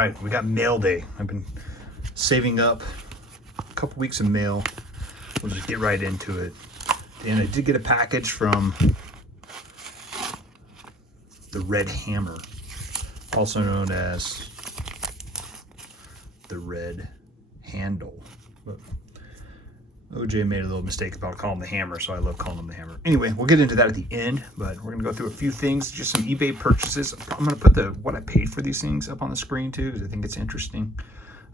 right, we got mail day. I've been saving up a couple weeks of mail. We'll just get right into it. And I did get a package from the Red Hammer, also known as the Red Handle. But OJ made a little mistake about calling them the Hammer, so I love calling them the Hammer. Anyway, we'll get into that at the end, but we're gonna go through a few things, just some eBay purchases. I'm gonna put what I paid for these things up on the screen too, because I think it's interesting.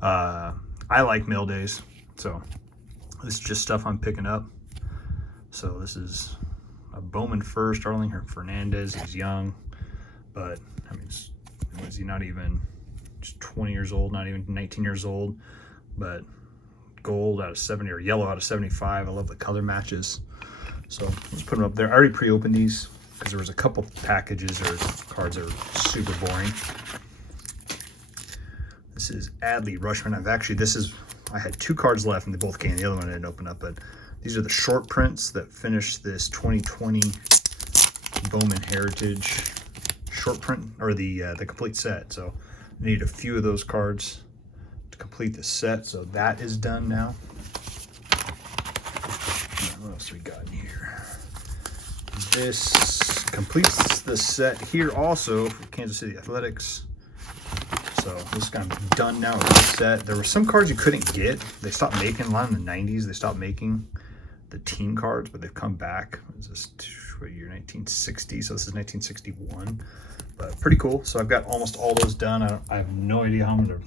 I like mail days, so this is just stuff I'm picking up. So this is a Bowman first, Starling Fernandez. He's young, but I mean, was he not even just 20 years old, not even 19 years old, but gold out of 70 or yellow out of 75. I love the color matches. So let's put them up there. I already pre-opened these because there was a couple packages or cards that are super boring. This is Adley Rutschman. I had 2 cards left and they both came. The other one I didn't open up, but these are the short prints that finish this 2020 Bowman Heritage short print, or the complete set. So I need a few of those cards to complete the set, so that is done now. What else we got in here? This completes the set here also for Kansas City Athletics. So this is kind of done now with this set. There were some cards you couldn't get. They stopped making a lot in the 90s. They stopped making the team cards, but they've come back. Is this what year? 1960. So this is 1961. But pretty cool. So I've got almost all those done. I have no idea how I'm gonna.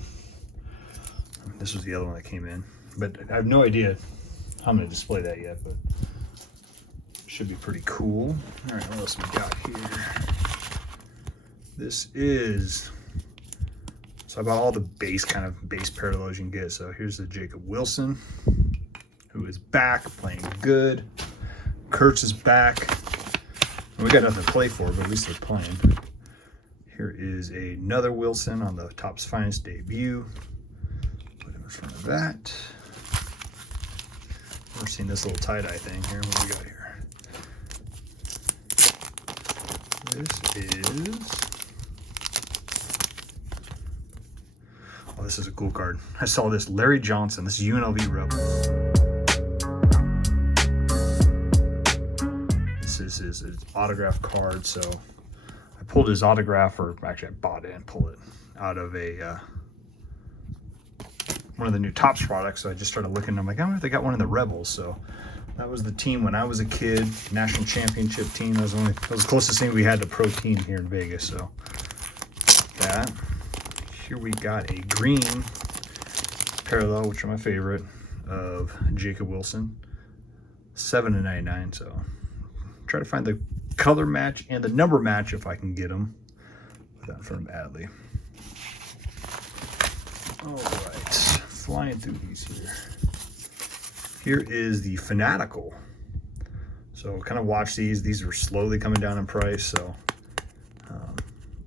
This was the other one that came in, but I have no idea how I'm gonna display that yet. But should be pretty cool. All right, what else we got here? This is. So I bought all the base parallels you can get. So here's the Jacob Wilson, who is back playing good. Kurtz is back. And we got nothing to play for, but at least they're playing. Here is another Wilson on the Topps Finest debut. Put him in front of that. We're seeing this little tie-dye thing here. What do we got here? This is a cool card. I saw this Larry Johnson, this UNLV Rebel. This is his autograph card. So I pulled his autograph, or actually I bought it and pulled it out of one of the new Topps products. So I just started looking and I'm like, I wonder if they got one in the Rebels. So that was the team when I was a kid, national championship team. That was the closest thing we had to pro team here in Vegas. So that. Here we got a green parallel, which are my favorite, of Jacob Wilson, 7/99. So try to find the color match and the number match if I can get them. Put that in front of Adley. All right, flying through these here. Here is the Fanatical. So kind of watch these. These are slowly coming down in price. So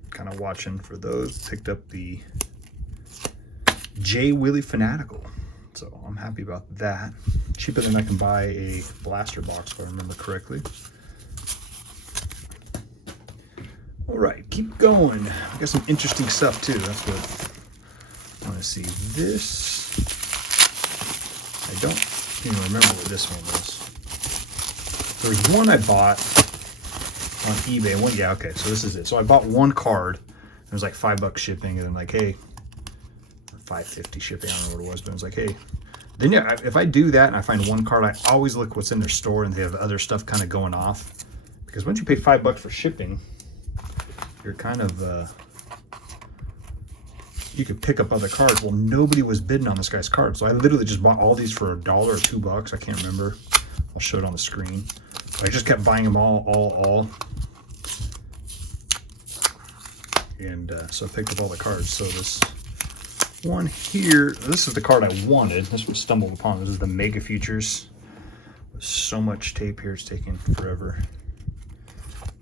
kind of watching for those. Picked up the J. Willie Fanatical, so I'm happy about that. Cheaper than I can buy a blaster box, if I remember correctly. All right, keep going. I got some interesting stuff too. That's what I want to see. This, I don't even remember what this one was. There was one I bought on eBay. One, yeah, okay, so this is it. So I bought one card. It was like $5 shipping, and then like, hey, $5.50 shipping. I don't know what it was, but it was like, hey. Then yeah, if I do that and I find one card, I always look what's in their store, and they have other stuff kind of going off. Because once you pay $5 for shipping, you're kind of you could pick up other cards. Well, nobody was bidding on this guy's card, so I literally just bought all these for $1 or $2. I can't remember. I'll show it on the screen. So I just kept buying them all. And so I picked up all the cards. So this one here, this is the card I wanted. This was stumbled upon. This is the Mega Futures. There's so much tape here, it's taking forever.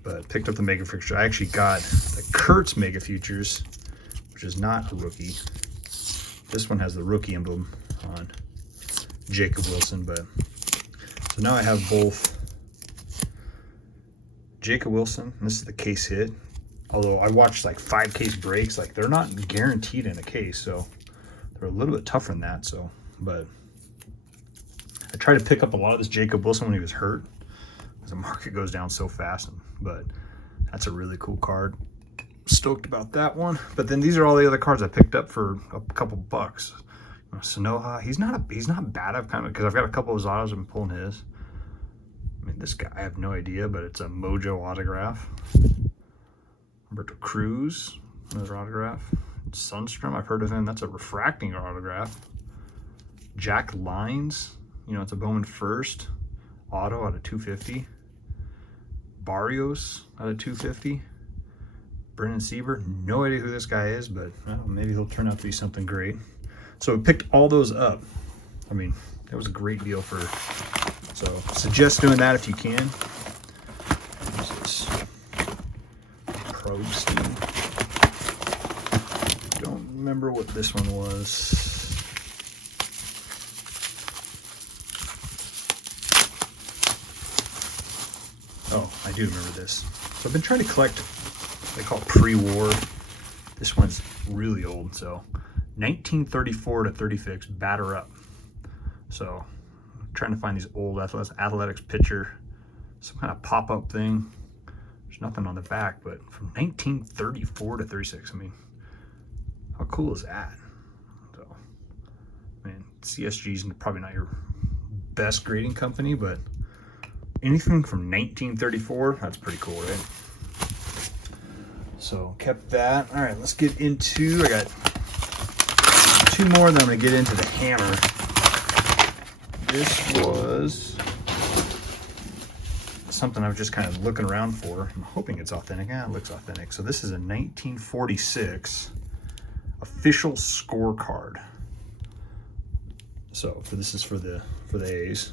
But picked up the Mega Futures. I actually got the Kurtz Mega Futures, which is not a rookie. This one has the rookie emblem on Jacob Wilson. But so now I have both Jacob Wilson, and this is the case hit. Although I watched like 5-case breaks, like they're not guaranteed in a case, so they're a little bit tougher than that. So, but I tried to pick up a lot of this Jacob Wilson when he was hurt, because the market goes down so fast. But that's a really cool card. Stoked about that one. But then these are all the other cards I picked up for a couple bucks. Sanoha, he's not bad. I've kind of, because I've got a couple of his autos. I'm pulling his. I mean, this guy, I have no idea, but it's a Mojo autograph. Roberto Cruz, another autograph. Sundstrom, I've heard of him. That's a refracting autograph. Jack Lines, you know, it's a Bowman First auto out of 250. Barrios out of 250. Brennan Sieber, no idea who this guy is, but well, maybe he'll turn out to be something great. So we picked all those up. I mean, that was a great deal for, so suggest doing that if you can. What's this? Probe Steam. Don't remember what this one was. Oh, I do remember this. So I've been trying to collect, they call it pre-war. This one's really old, so 1934 to 36, batter up. So I'm trying to find these old athletics pitcher, some kind of pop-up thing. There's nothing on the back, but from 1934 to 36, I mean, how cool is that? So, man, CSG's probably not your best grading company, but anything from 1934, that's pretty cool, right? So kept that. All right, let's get into, I got two more, then I'm gonna get into the hammer. This was something I was just kind of looking around for. I'm hoping it's authentic. Yeah, it looks authentic. So this is a 1946 official scorecard. So this is for the A's.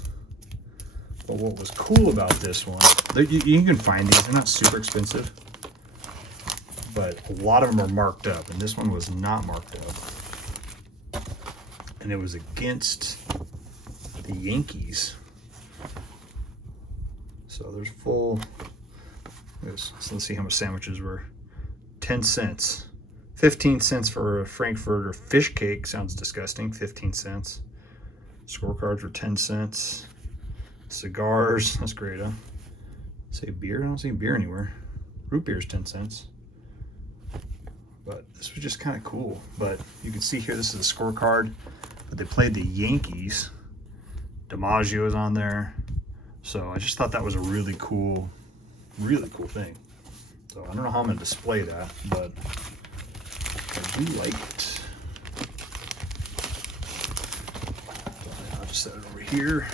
But what was cool about this one, you can find these. They're not super expensive, but a lot of them are marked up, and this one was not marked up. And it was against the Yankees. So there's full, so let's see how much sandwiches were. 10 cents. 15 cents for a Frankfurter fish cake. Sounds disgusting. 15 cents. Scorecards were 10 cents. Cigars, that's great, huh? Say beer? I don't see beer anywhere. Root beer's 10 cents. But this was just kind of cool. But you can see here, this is a scorecard. But they played the Yankees. DiMaggio is on there. So I just thought that was a really cool thing. So I don't know how I'm going to display that, but I do like it. I'll just set it over here.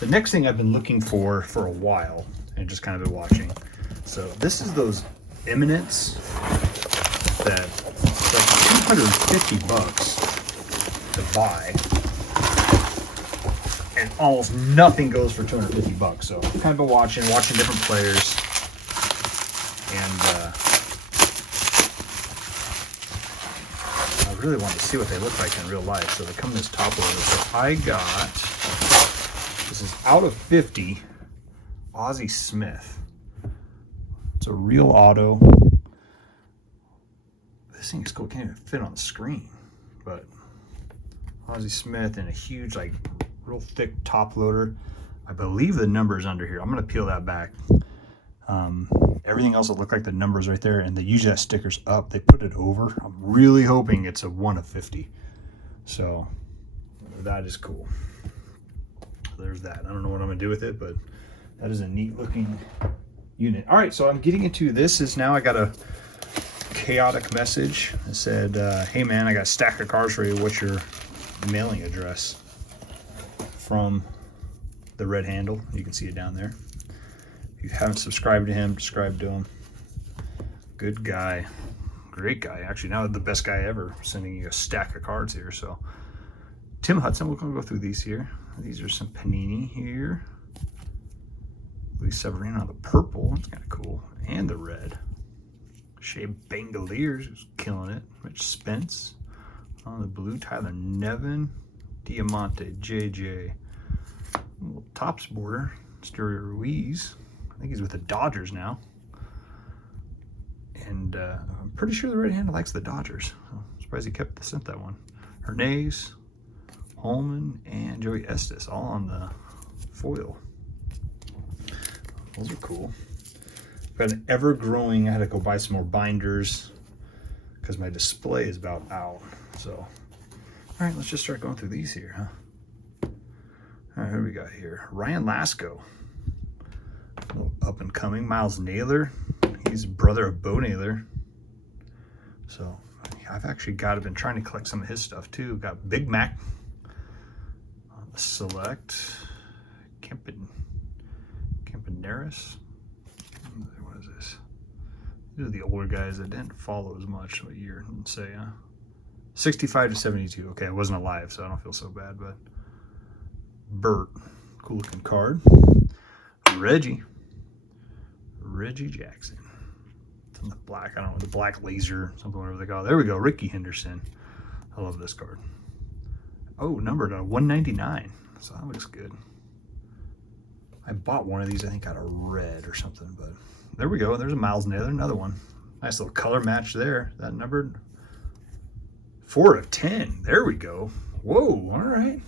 The next thing I've been looking for a while, and just kind of been watching. So this is those Eminence that it's like 250 bucks to buy, and almost nothing goes for 250 bucks. So I've kind of been watching different players, and I really wanted to see what they look like in real life. So they come in this top loader. So I got, this is out of 50, Ozzie Smith. It's a real auto. This thing's cool. Can't even fit on the screen. But Ozzie Smith in a huge, like, real thick top loader. I believe the number is under here. I'm going to peel that back. Everything else will look like the numbers right there, and they usually have stickers up. They put it over. I'm really hoping it's a 1 of 50. So that is cool. There's that. I don't know what I'm going to do with it, but that is a neat looking unit. All right, so I'm getting into this. Is now I got a chaotic message. It said, hey man, I got a stack of cards for you. What's your mailing address? From the Red Handle. You can see it down there. If you haven't subscribed to him, subscribe to him. Good guy. Great guy. Actually, now the best guy ever, sending you a stack of cards here. So Tim Hudson, we're going to go through these here. These are some Panini here. Luis Severino, the purple. That's kind of cool. And the red. Shea Bangaliers, who's killing it. Rich Spence. On the blue, Tyler Nevin. Diamante, JJ. Little Topps border. Stereo Ruiz. I think he's with the Dodgers now. And I'm pretty sure the right-hander likes the Dodgers. So I'm surprised he sent that one. Hernandez, Holman, and Joey Estes all on the foil. Those are cool. Got an ever-growing. I had to go buy some more binders because my display is about out. So, all right, let's just start going through these here, huh? All right, who do we got here? Ryan Lasko, a little up and coming. Miles Naylor, he's brother of Bo Naylor. So I've actually been trying to collect some of his stuff too. Got Big Mac on the select. Campaneris. What is this? These are the older guys that didn't follow as much. What year? Let's say 65 to 72. Okay, I wasn't alive, so I don't feel so bad. But Bert, cool looking card. Reggie Jackson. It's in the black. I don't know, the black laser, something whatever they call it. There we go. Ricky Henderson. I love this card. Oh, numbered 199. So that looks good. I bought one of these, I think, out of red or something, but there we go. There's a Miles Naylor, another one. Nice little color match there. That numbered 4 of 10. There we go. Whoa, all right.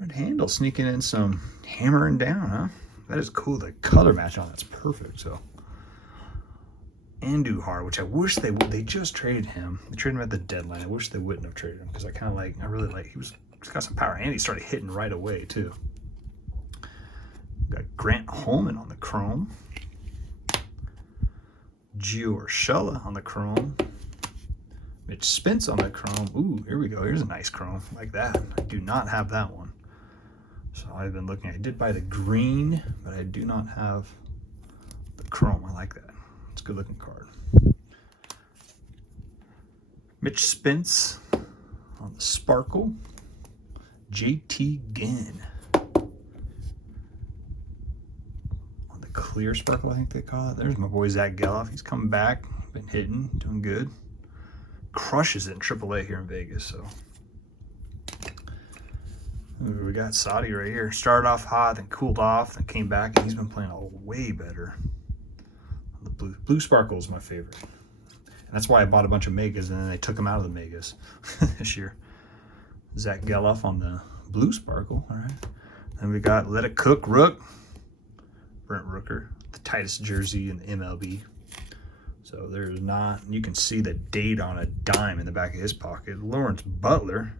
Good handle, sneaking in some hammering down, huh? That is cool. The color match on that's perfect. So Andujar, which I wish they just traded him. They traded him at the deadline. I wish they wouldn't have traded him because I really like he's got some power and he started hitting right away too. Got Grant Holman on the chrome. Gio Urshela on the chrome. Mitch Spence on the chrome. Ooh, here we go. Here's a nice chrome like that. I do not have that one. So I've been looking. I did buy the green, but I do not have the chrome. I like that. It's a good looking card. Mitch Spence on the sparkle. JT Ginn. Clear sparkle, I think they call it. There's my boy Zach Geloff. He's coming back, been hitting, doing good. Crushes it in AAA here in Vegas. So ooh, we got Saudi right here. Started off hot, then cooled off, then came back, and he's been playing way better. The blue sparkle is my favorite, and that's why I bought a bunch of megas, and then they took them out of the megas this year. Zach Geloff on the blue sparkle. All right, then we got Let It Cook Rook. Brent Rooker, the tightest jersey in the MLB. So there's not, you can see the date on a dime in the back of his pocket. Lawrence Butler.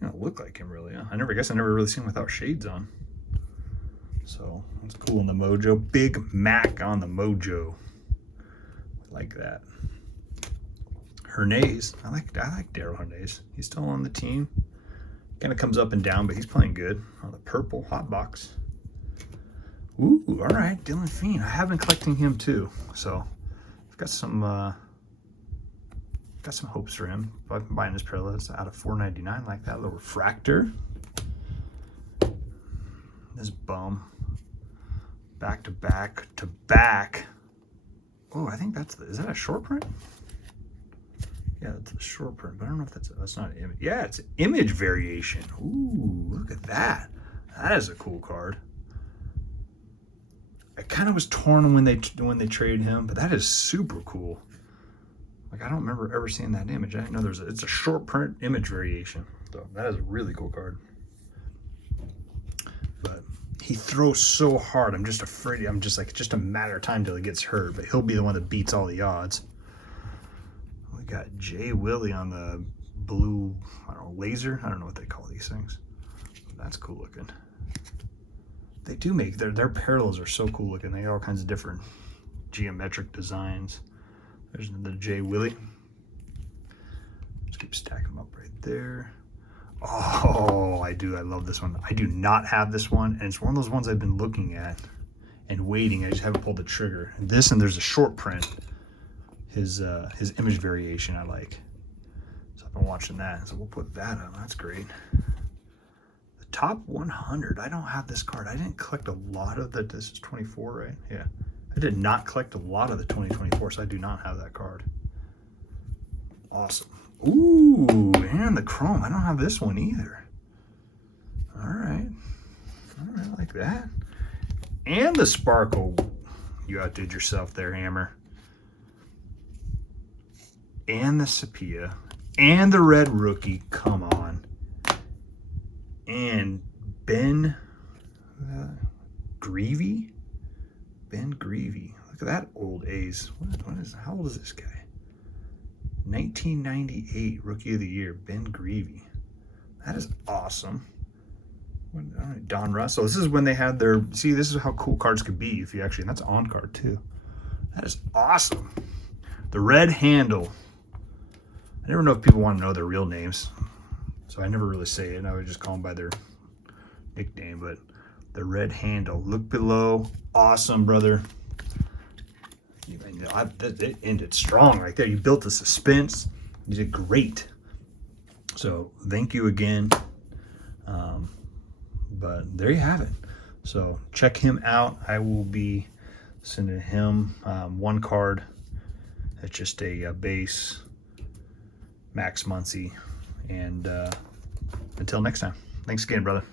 You don't look like him really, huh? I guess I never really seen him without shades on. So that's cool in the mojo. Big Mac on the mojo. I like that. Hernandez. I like Daryl Hernandez. He's still on the team. Kind of comes up and down, but he's playing good. On the purple hot box. Ooh, all right, Dylan Fiend. I have been collecting him too, so I've got some hopes for him. But I'm buying this parallels out of $4.99, like that little refractor. This bum, back to back to back. Oh, I think is that a short print? Yeah, it's a short print, but I don't know if that's not an image. Yeah, it's an image variation. Ooh, look at that. That is a cool card. I kind of was torn when they traded him, but that is super cool. Like, I don't remember ever seeing that image. I didn't know it's a short print image variation. So that is a really cool card. But he throws so hard. I'm just afraid. I'm just like, it's just a matter of time till he gets hurt. But he'll be the one that beats all the odds. We got Jay Willie on the blue, I don't know, laser. I don't know what they call these things. That's cool looking. They do make their parallels are so cool looking. They got all kinds of different geometric designs. There's the Jay Willie. Just keep stacking them up right there. Oh, I love this one. I do not have this one, and it's one of those ones I've been looking at and waiting. I just haven't pulled the trigger. And there's a short print. His image variation I like. So I've been watching that. So we'll put that on. That's great. Top 100. I don't have this card. I didn't collect a lot of this is 24, right? Yeah. I did not collect a lot of the 2024, so I do not have that card. Awesome. Ooh, and the chrome. I don't have this one either. All right. I like that. And the sparkle. You outdid yourself there, Hammer. And the Sepia. And the red rookie. Come on. And Ben Greavy? Ben Greavy. Look at that old A's. How old is this guy? 1998 Rookie of the Year, Ben Greavy. That is awesome. All right, Don Russell. This is when they had their, see, this is how cool cards could be if you actually, and that's on card too. That is awesome. The red handle. I never know if people want to know their real names, so I never really say it. I would just call them by their nickname, but the red handle. Look below. Awesome, brother. It ended strong right there. You built the suspense. You did great. So thank you again. But there you have it. So check him out. I will be sending him one card. It's just a base Max Muncy. And until next time, thanks again, brother.